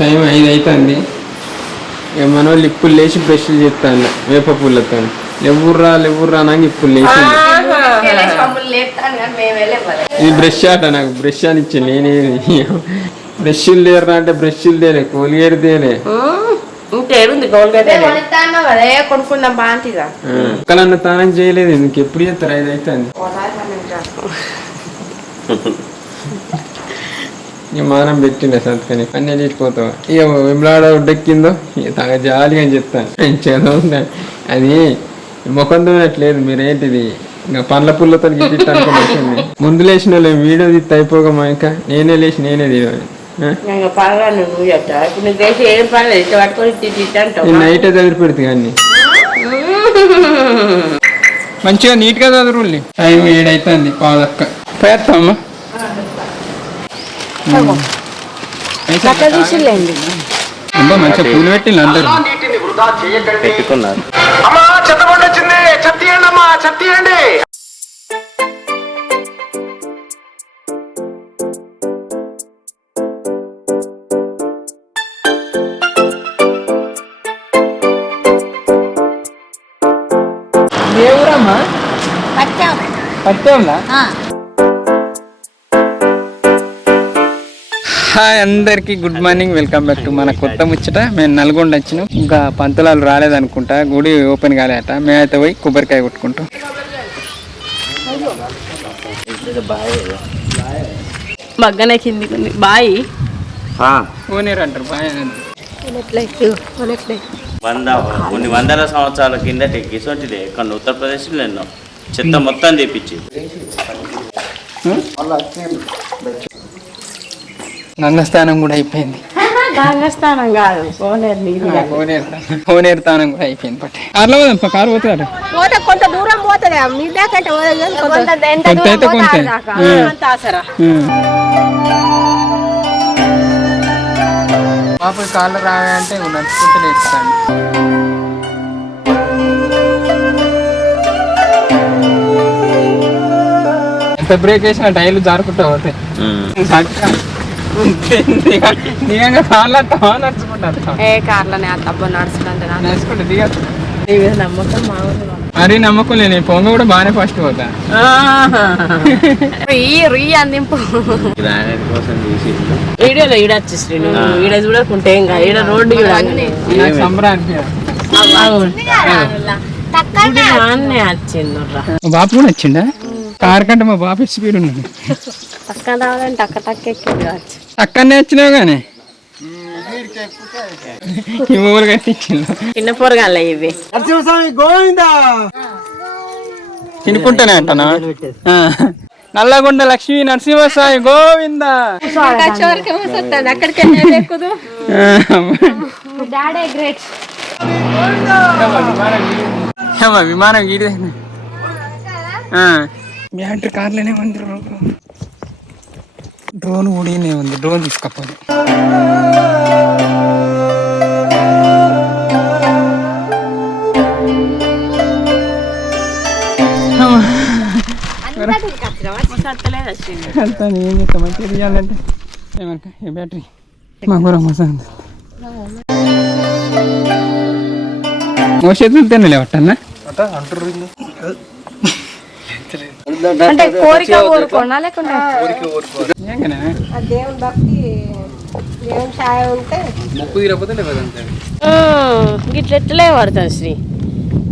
Time 5 అవుతుంది. ఇక మన వాళ్ళు ఇప్పుడు లేచి బ్రష్లు చేస్తాను వేప పూలతో. లేవుర్రా నాకు ఇప్పుడు లేచి ఇది బ్రష్ ఆట. నాకు బ్రష్ అని ఇచ్చి నేనే బ్రష్లు లేరు అంటే బ్రష్లు తేలే, కోలిగేట్ తేలే. ఒక్కలన్న తానం చేయలేదు. ఇంక ఎప్పుడు చేస్తారు? 5 అవుతుంది. ఇక మానం పెట్టిండే సంతకని అన్నీ వెళ్ళిపోతావా. ఇక వెంబలాడ ఉడ్డెక్కిందో ఇక తగ జాలిగా అని చెప్తాను. చదువు అది ముఖం దూనట్లేదు. మీరేంటిది ఇంకా పండ్ల పుల్లతో గిట్టిట్టు అనుకోవచ్చు. ముందు లేచిన వాళ్ళు వీడియో తీస్తే అయిపోగా మా ఇంకా నేనే లేచి నేనే తీయాలి. నైటే చదివి పెడుతుంది కానీ మంచిగా నీట్గా చదువురుల్లి. టైం 7 అవుతుంది. పాదక్క పేస్తామా మంచిగా పూలు పెట్టింది అందరూ పెట్టుకున్నారు. ఏ ఊరమ్మా? పట్టేవులా? హాయ్ అందరికి good morning. Welcome back to మన కొత్త ముచ్చట. మేము నల్గొండ వచ్చినాం. ఇంకా పంతులాలు రాలేదనుకుంటా, గుడి ఓపెన్ కాలేట. మేమైతే పోయి కొబ్బరికాయ కొట్టుకుంటాం. మగ్గనే కింది బాయి ఓనేరు అంటారు. బాయ్ కొన్ని వందల సంవత్సరాల కిందట గిసొంటిదే కానీ ఉత్తరప్రదేశ్లో ఎన్నో చెత్త మొత్తం తెప్పించి గంగస్థానం కూడా అయిపోయింది. గంగస్థానం కాదు, కోనేరు స్థానం కూడా అయిపోయింది. పట్టి కారులో పోదాం. కారు పోతారు కొంత దూరం పోతుంది. పాప కాళ్ళు రావాలంటే నడుచుకుంటూ నేర్చుతాను. ఎంత బ్రేక్ వేసినా టైర్లు జారుకుంటా పోతాయి. నడుచుకుంటా దిగచ్చు. మరి నమ్మకం లేని పొంగ కూడా బాగానే ఫస్ట్ పోతా. ఈడలో ఈడొచ్చేసి ఈడ చూడకుంటే ఇంకా ఈడ రోడ్డు సంబరానికి వచ్చింది. బాపు కూడా వచ్చిండా? కారు కంటే మా బాపు స్పీడ్ ఉన్నాడు. పక్కన రావాలంటే టక్క టక్క ఎక్కింది కావచ్చు. అక్కడనే వచ్చినావు కానీ చిన్న పొరగాల ఇవి తినుకుంటానే అంటానా? నల్లగొండ లక్ష్మీ నరసింహస్వామి గోవింద. విమానం గీడి బ్యాటరీ కార్లోనే ఉంది. డ్రోన్ కూడా ఉంది. డ్రోన్ తీసుకపోదు. ఏం చేస్తాం మంచిగా తీయాలంటే ఏమన్నా ఏ బ్యాటరీ మా కూర మోసం మోసేతులు తినలే పట్టన్నా అంటే కోరిక కోరుకోనా లేకుండా గిట్ల ఎట్లే పడుతుంది శ్రీ.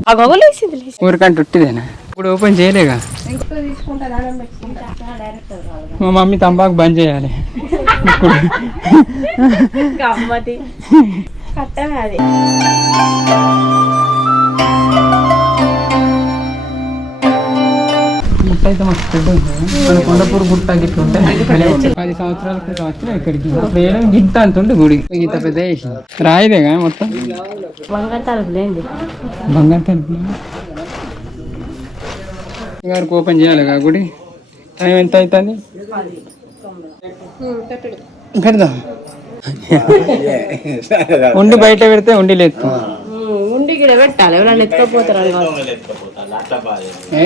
ఆ గొగలు వేసింది ఊరికంటే ఉట్టిదేనా? ఇప్పుడు ఓపెన్ చేయలేగా. మా మమ్మీ తంబాకు బంద్ చేయాలి. అది గుట్ట అయితే మస్తు పెద్ద ఉంటుంది. మన కొండపూర్ గుట్ట గిట్ల ఉంటాయి. 10 సంవత్సరాల క్రితం వచ్చిన ఇక్కడికి వేయడం గిట్ట అంత ఉంటే గుడి ఇంత పెద్ద వేసి రాయిదేగా మొత్తం. బంగారు తలుపులేండి. బంగారు తలుపులు గారికి ఓపెన్ చేయాలిగా గుడి. టైం ఎంత అవుతుంది? పెడదాం. ఉండి బయట పెడితే ఉండి లేదు. ఉండి పెట్టాలి. ఎవరైనా ఎత్తుకపోతారు.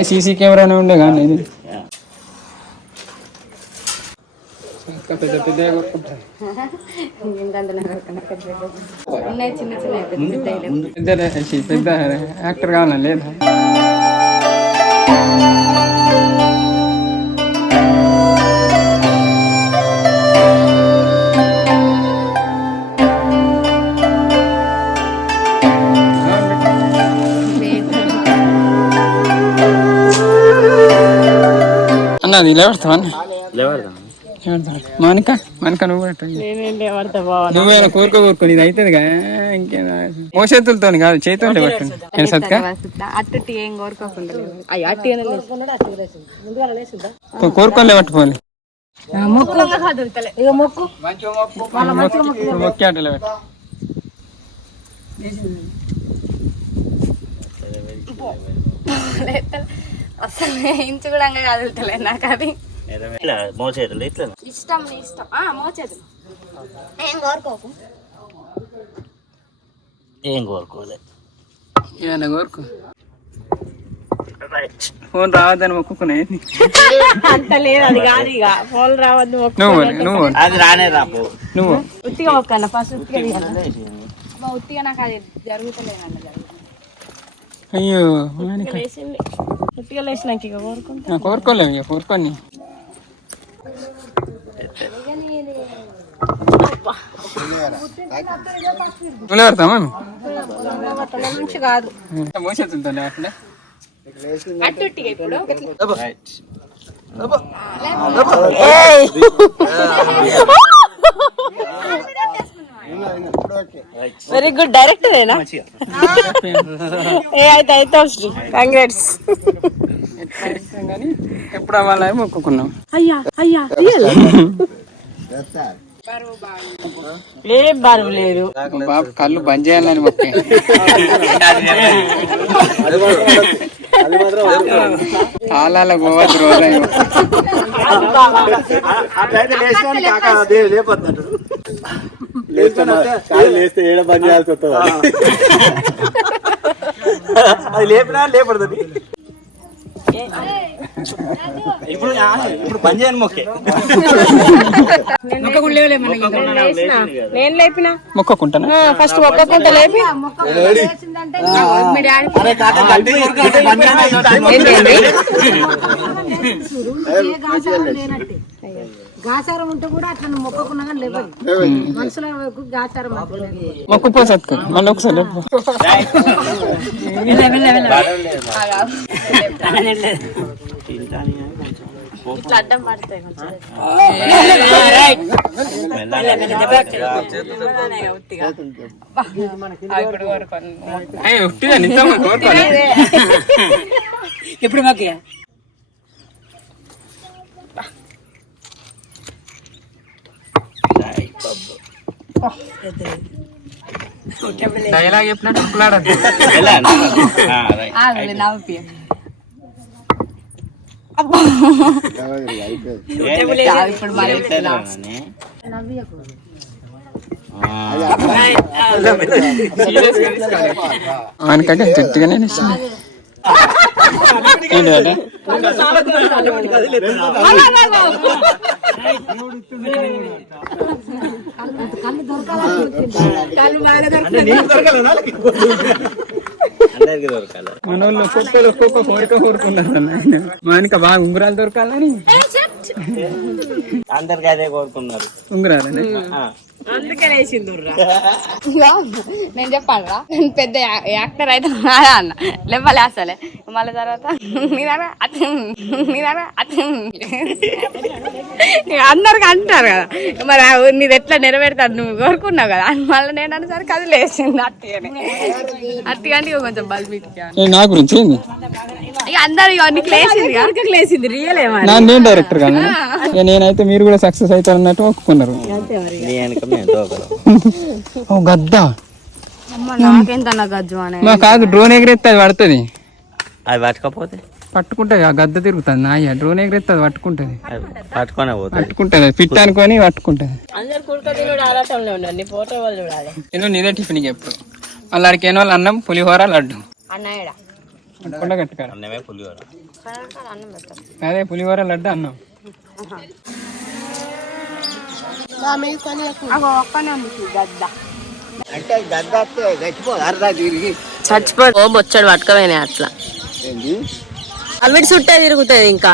సీసీ కెమెరానే ఉండే కానీ ఇది పెద్ద పెద్ద కొట్టుకుంటారు. పెద్ద యాక్టర్ కావాలని లేదా? అన్నది ఇలా పెడతావా? మానిక నువ్వు నువ్వేనా కోరుకో ఇది అవుతుంది కదా. ఇంకేనా మోసేతులతో కాదు, చేతితో పట్టండి. సత్కా కోరుకోలే పట్టుకోవాలి. మొక్కి ఆటలో పెట్ట అసలు ఇంచు కూడా కదులుతలే నాకు అది మోచేతులు ఇట్లా ఇష్టం. నీ ఇష్టం. మోచేతులు ఏం కోరుకోకు. ఏం కోరుకోలేదు. ఏమన్నా కోరుకో. ఫోన్ రావద్దని మొక్కుకున్నాయి. అంత లేదు, అది కాదు. ఇక ఫోన్ రావద్దు. నువ్వు అది రానే రాబో. నువ్వు ఉత్తిగా మొక్కన్న ఫస్ట్ ఉత్తిగా ఉత్తిగా నాకు అది జరుగుతలేదండి. అయ్యో లేచింది. ఉత్తిగా లేచినాక ఇక కోరుకుంటా. కోరుకోలేము ఇక కోరుకోండి. పెడతామా నుంచి కాదు మోసేతుందా అట్లా అట్టు ఇప్పుడు వెరీ గుడ్. డైరెక్టరేనా? అయితే కంగ్రాట్స్. కానీ ఎప్పుడు అవ్వాలని మొక్కుకున్నాం. అయ్యా ఏం బరువు లేదు బాబు, కళ్ళు బంద్ చేయాలని మొక్కే. తాళాల పోవద్దు రోజు. లేస్తే ఏడ బంద్ చేయాల్సి వస్తుంది. అది లేపినా లేపడుతుంది. ఇప్పుడు బంద్ చేయను మొక్కే. నేను లేపినా మొక్కకుంటాను. ఫస్ట్ మొక్కకుంటా లేపి గాచారం ఉంటే కూడా అట్లా మొక్కకున్నా కానీ లేవు. మనుషులకు గాచారం మొక్కుపో సత్కు మళ్ళీ ఒకసారి ఇట్లా అడ్డం పడతాయి. ఎప్పుడు మాకు డైలాగ్ చెప్పినట్టు ఉప్పులాడద్దు. మనకంటే గట్టిగానే మన వాళ్ళు ఒక్కొక్క కోరిక కోరుకున్నారు. మానిక బాగా ఉంగరాలు దొరకాలని అందరికి అదే కోరుకున్నారు. ఉంగరాలని అందుకే లేచింది. నేను చెప్పాను నేను పెద్ద యాక్టర్ అయితే నాదా అన్న లేవాలి అసలే. మళ్ళీ తర్వాత అందరికి అంటారు కదా, మరి నీది ఎట్లా నెరవేరుతాడు, నువ్వు కోరుకున్నావు కదా. మళ్ళీ నేను అనేసరికి అది లేచింది. అట్టిగా కొంచెం బల్బీకి నా గురించి ఇక అందరు నీకు లేచింది లేచింది. రియల్ ఏమో నేను డైరెక్టర్ కానీ నేనైతే మీరు కూడా సక్సెస్ అవుతారు అన్నట్టు ఒప్పుకున్నారు. ఓ గద్ద నాకేంతన్నా గజ్జు అనే మా కాదు, డ్రోన్ ఎగిరెత్తే అది పడుతుంది. అది పట్టుకపోతే పట్టుకుంటుంది. ఆ గద్ద తిరుగుతుంది. నాయ డ్రోన్ ఎగిరెత్తే అది పట్టుకుంటుంది. పట్టుకుంటుంది ఫిట్ అనుకొని పట్టుకుంటుంది. అందరు కుడుకలు ఆరాటంలో ఉండండి. ఫోటో వాళ్ళు చూడాలి. నేను నీదే టిఫిన్ చెప్పు. వాళ్ళకి ఏనో అన్నం, పులిహోర, లడ్డు అన్నయ్యడా అనుకుండా కట్టుకారు. అన్నమే పులిహోర. అదే పులిహోర, లడ్డు, అన్నం. అగో ఒక్కనే ఉంది గద్ద అంటే గద్ద చచ్చిపోదు అర్ధా తిరిగి చచ్చిపోయి ఓ బొచ్చడు పట్టుకపోయినాయి అట్లా అవిటి చుట్టే తిరుగుతుంది ఇంకా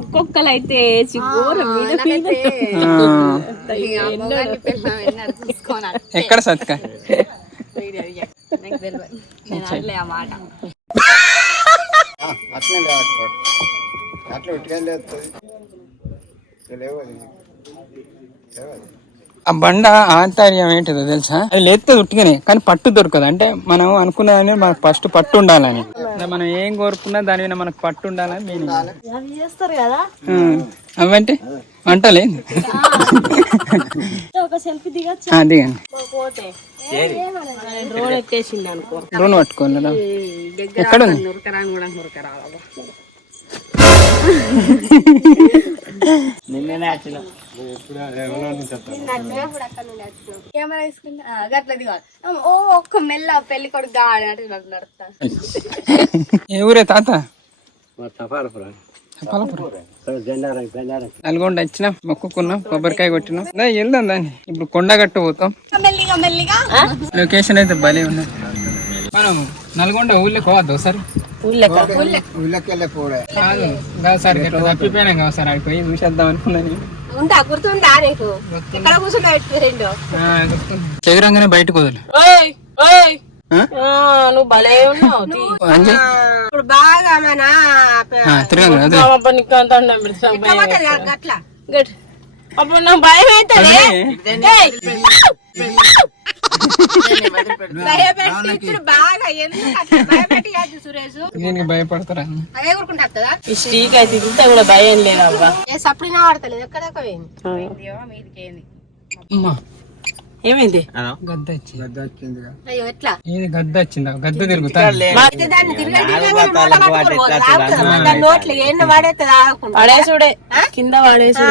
ఒక్కొక్కలు అయితే ఎక్కడ సత్క అట్లే లేవట్టుకోడు అట్లా ఉట్టిగా లేస్తుంది ఆ బండ ఆంతర్యం ఏంటిదో తెలుసా? అది లేస్తుంది ఉట్టిగానే, కానీ పట్టు దొరకదు. అంటే మనం అనుకున్నదాన్ని మనకు ఫస్ట్ పట్టు ఉండాలని, మనం ఏం కోరుకున్నా దాని మీద మనకు పట్టు ఉండాలని మీనింగ్. చేస్తారు కదా అవంటే వంటలే ఒక సెల్ఫీ దిగచ్చు. దిగండి. డ్రోన్ ఎక్కేసింది అనుకో. డ్రోన్ పట్టుకోవాలి. ఎక్కడ ఉంది? నిన్ననే వచ్చిన కెమెరా తీసుకుంటా గట్ల దిగాలి. ఓ ఒక్క మెల్ల పెళ్లి కొడుకు కావాలంటే నడుస్తాను. ఏ ఊరే తాత? తపాలపురం నల్గొండ వచ్చినాం, మొక్కుకున్నాం, కొబ్బరికాయ కొట్టినాం. వెళ్దాం దాన్ని. ఇప్పుడు కొండగట్టు పోతాం. మెల్లిగా మెల్లిగా లొకేషన్ అయితే భలే ఉన్నది. మనం నల్గొండ ఊళ్ళో పోవద్దు ఒకసారి. ఊళ్ళకెళ్ళే పోడే కాదు ఒకసారి తప్పిపోయినాం కదా, ఒకసారి ఆడిపోయి చూసేద్దాం అనుకున్నాను. ఉంటా గుర్తుందా నీకు? ఎక్కడ కూర్చుంటా రెండు ఎదురంగానే బయటకు వదలు. నువ్వు భలే ఉన్నావు. ఇప్పుడు బాగా మన అట్లా అప్పుడు నాకు భయం అవుతుంది. ఇప్పుడు బాగా ఎందుకు భయపెట్టి సురేష్ దీనికి భయపడతారా? అదే ఊరుకుంటా ఈ స్ట్రీక్ అయితే ఇంత కూడా భయం లేదు అబ్బా. సప్పుడినా వాడతలేదు. ఎక్కడ మీదికేంది అమ్మా ఏమైంది? గద్ద వచ్చింది. అయ్యో ఎట్లా ఏది గద్ద వచ్చిందా? గద్ద తిరుగుతా నోట్లు ఎన్న వాడేస్తుంది ఆగకుండా పడేసుడే కింద పడేసుడే.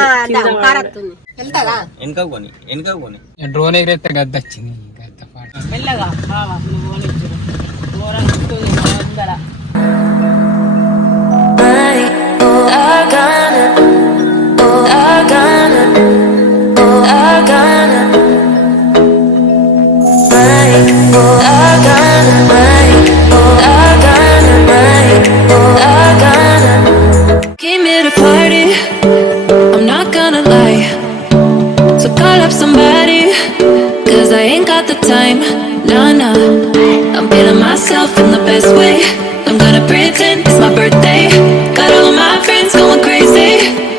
వెళ్తాదా వెనుక కొని డ్రోన్ ఎగిరేస్తే గద్ద వచ్చింది. గద్ద పాట మెల్లగా ఘోరంగా ఉంటుంది మన దగ్గర. Came here to party, I'm not gonna lie. So call up somebody, cause I ain't got the time. Nah, I'm feeling myself in the best way. I'm gonna pretend it's my birthday. Got all of my friends going crazy,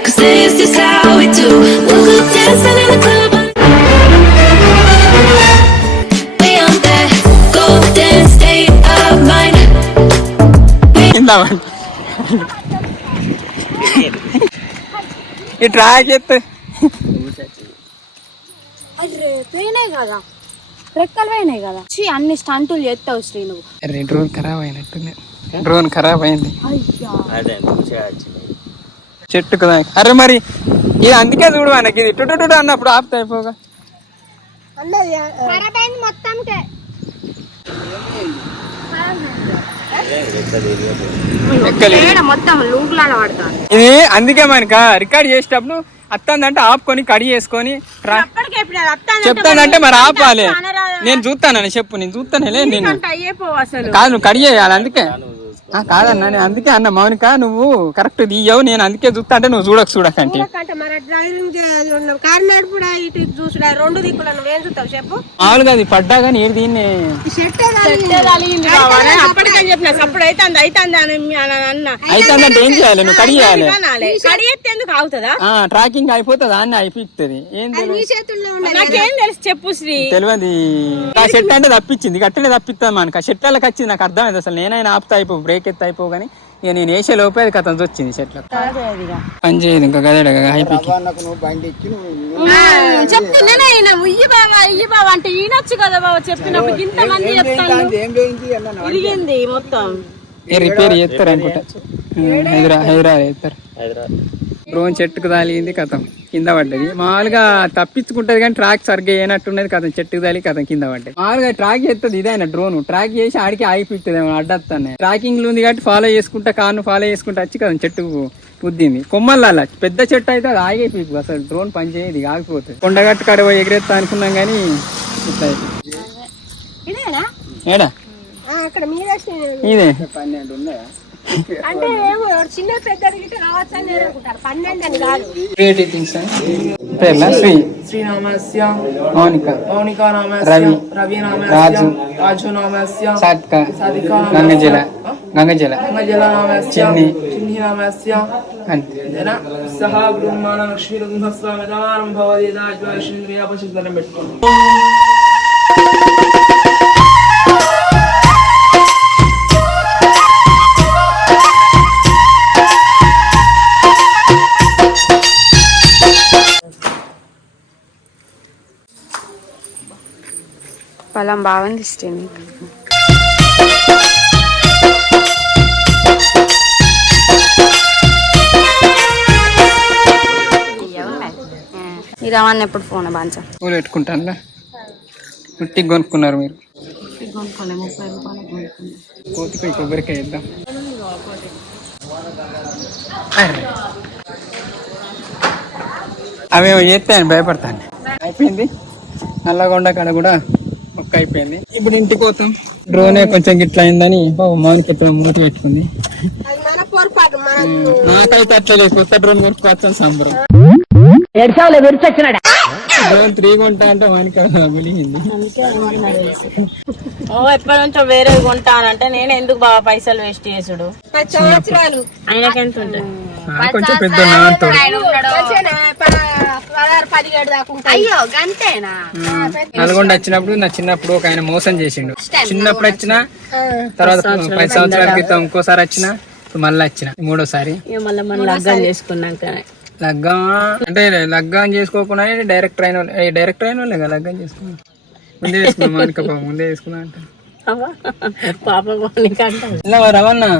cause this is how we do. Woke up dancing in the club. We on that golden state of mind. ఈ track ఎత్తు. పోయినాయి కదా, రెక్కలు పోయినాయి కదా. అన్ని స్టంటులు చేస్తావు శ్రీ నువ్వు. డ్రోన్ ఖరాబ్ అయినట్టుంది. డ్రోన్ ఖరాబ్ అయింది. అదే మంచిగా వచ్చింది చెట్టుకు దాకా. అరే మరి ఇది అందుకే చూడు మనకి ఇది టుటు అన్నప్పుడు ఆపుతా అయిపోగా. మొత్తం లూకులాడ పడతాను. ఇది అందుకే మనక రికార్డ్ చేసేటప్పుడు అత్తందంటే ఆపుకొని కడి చేసుకొని చెప్తానంటే మరి ఆపాలి. నేను చూస్తానని చెప్పు, నేను చూస్తానే. నేను కాదు, నువ్వు కడి చేయాలి. అందుకే కాదన్నా, నేను అందుకే అన్న మౌనిక నువ్వు కరెక్ట్ తీయవు. నేను అందుకే చూస్తా అంటే నువ్వు చూడకంటే మామూలుగా అది పడ్డా కానీ ఏది దీన్ని అయితే ఏం చేయాలి? నువ్వు కడి చేయాలి. ట్రాకింగ్ అయిపోతుంది, అన్న అయిపోతుంది. ఏం చెప్పు శ్రీ తెలియదు. ఆ చెట్టు అంటే తప్పించింది, గట్టినే తప్పిస్తుంది మనకు. ఆ చెట్లకి వచ్చింది నాకు అర్థమైంది. అసలు నేనైనా ఆపుతా అయిపో, బ్రేక్ ఎత్తి అయిపో, కానీ ఇక నేను వేసే లోపే అది కథ వచ్చింది చెట్ల పని చేయదు ఇంకా గదే అయిపోయి నువ్వు బండి ఎక్కి నువ్వు చెప్తున్నానే ఇయ్యి బావా అంటే ఈయనొచ్చు కదా బావ చెప్పినప్పుడు ఇంతమంది చెప్తాను ఏం పోయింది అన్న ఇరిగింది మొత్తం రిపేర్ చేస్తారు అనుకుంటా హైదరాబాద్ చేస్తారు డ్రోన్ చెట్టుకు తాలింది కథం కింద పడ్డది మామూలుగా తప్పించుకుంటది కానీ ట్రాక్ సరిగ్గా అయినట్టున్నది కథం చెట్టుకు తాలి కథం కింద పడ్డది మామూలుగా ట్రాక్ చేస్తుంది ఇదైనా డ్రోన్ ట్రాక్ చేసి ఆడికి ఆగిపిస్తుంది అడ్డొస్తానే ట్రాకింగ్ లో ఉంది కాబట్టి ఫాలో చేసుకుంటా కార్ను ఫాలో చేసుకుంటా వచ్చి కథం చెట్టుకు పుద్దింది కొమ్మల్లా పెద్ద చెట్టు అయితే అది ఆగిపోయి అసలు డ్రోన్ పని చేయదు ఆగిపోతుంది కొండగట్టు కాడ పోయి ఎగిరేస్తా అనుకున్నాం కానీ ఇట్లా ఏడా అక్కడ మీద ఇదే 12 ఉన్నాయా అంటే చిన్న పెద్ద కావచ్చు అని అనుకుంటారు 12 అని కాదు క్రియేటివ్ థింగ్స్ పేర్లా శ్రీనామస్య మౌనిక మౌనికా నామస్య రవి రవి నామస్య రాజు రాజు నామస్య సాత్క సాధికా గంగజల గంగజల గంగజల నామస్య చిన్ని చిన్ని నామస్య అంతే జన సహ బ్రహ్మాణ లక్ష్మీ రుద్మస్వామిదారం భవతి దాజ్వాషింద్రియ పశుధనం పెట్టుకోండి. పొలం బాగుంది ఇష్టం ఈ రవాణా ఎప్పుడు ఫోన్ బాగా పూలు పెట్టుకుంటాను ఉట్టికి కొనుక్కున్నారు మీరు కోతిపై కొబ్బరికాయ వేద్దాం అవేమో చేస్తాను భయపడతాను అయిపోయింది నల్లగొండ కాడ కూడా మొక్క అయిపోయింది ఇప్పుడు ఇంటికి పోతాం డ్రోనే కొంచెం గిట్లా అయిందని బాబు మౌనికి ఎట్లా మూతి పెట్టుకుంది నాకైతే అట్లా లేదు కొత్త డ్రోన్ కొనుక్కోవచ్చు సంబరం డ్రోన్ 3 కొంటా అంటే మౌనికి ములిగింది ఎప్పటి నుంచో వేరే కొంటానంటే నేను ఎందుకు బాగా పైసలు వేస్ట్ చేసుడు ఆయనకెంత ఉంటుంది కొంచెం పెద్ద అయ్యో గంతేనా నల్గొండ వచ్చినప్పుడు నా చిన్నప్పుడు ఒక ఆయన మోసం చేసిండు చిన్నప్పుడు వచ్చిన తర్వాత 10 సంవత్సరాల క్రితం ఇంకోసారి వచ్చిన మళ్ళీ వచ్చిన 3వసారి మళ్ళీ లగ్గం చేసుకున్నాక లగ్గం అంటే లగ్గం చేసుకోకుండా డైరెక్ట్ అయిన వాళ్ళే కదా లగ్గం చేసుకున్నాం ముందే వేసుకున్నాం మానిక పాప ముందే వేసుకున్నా అంటే పాప రవన్నా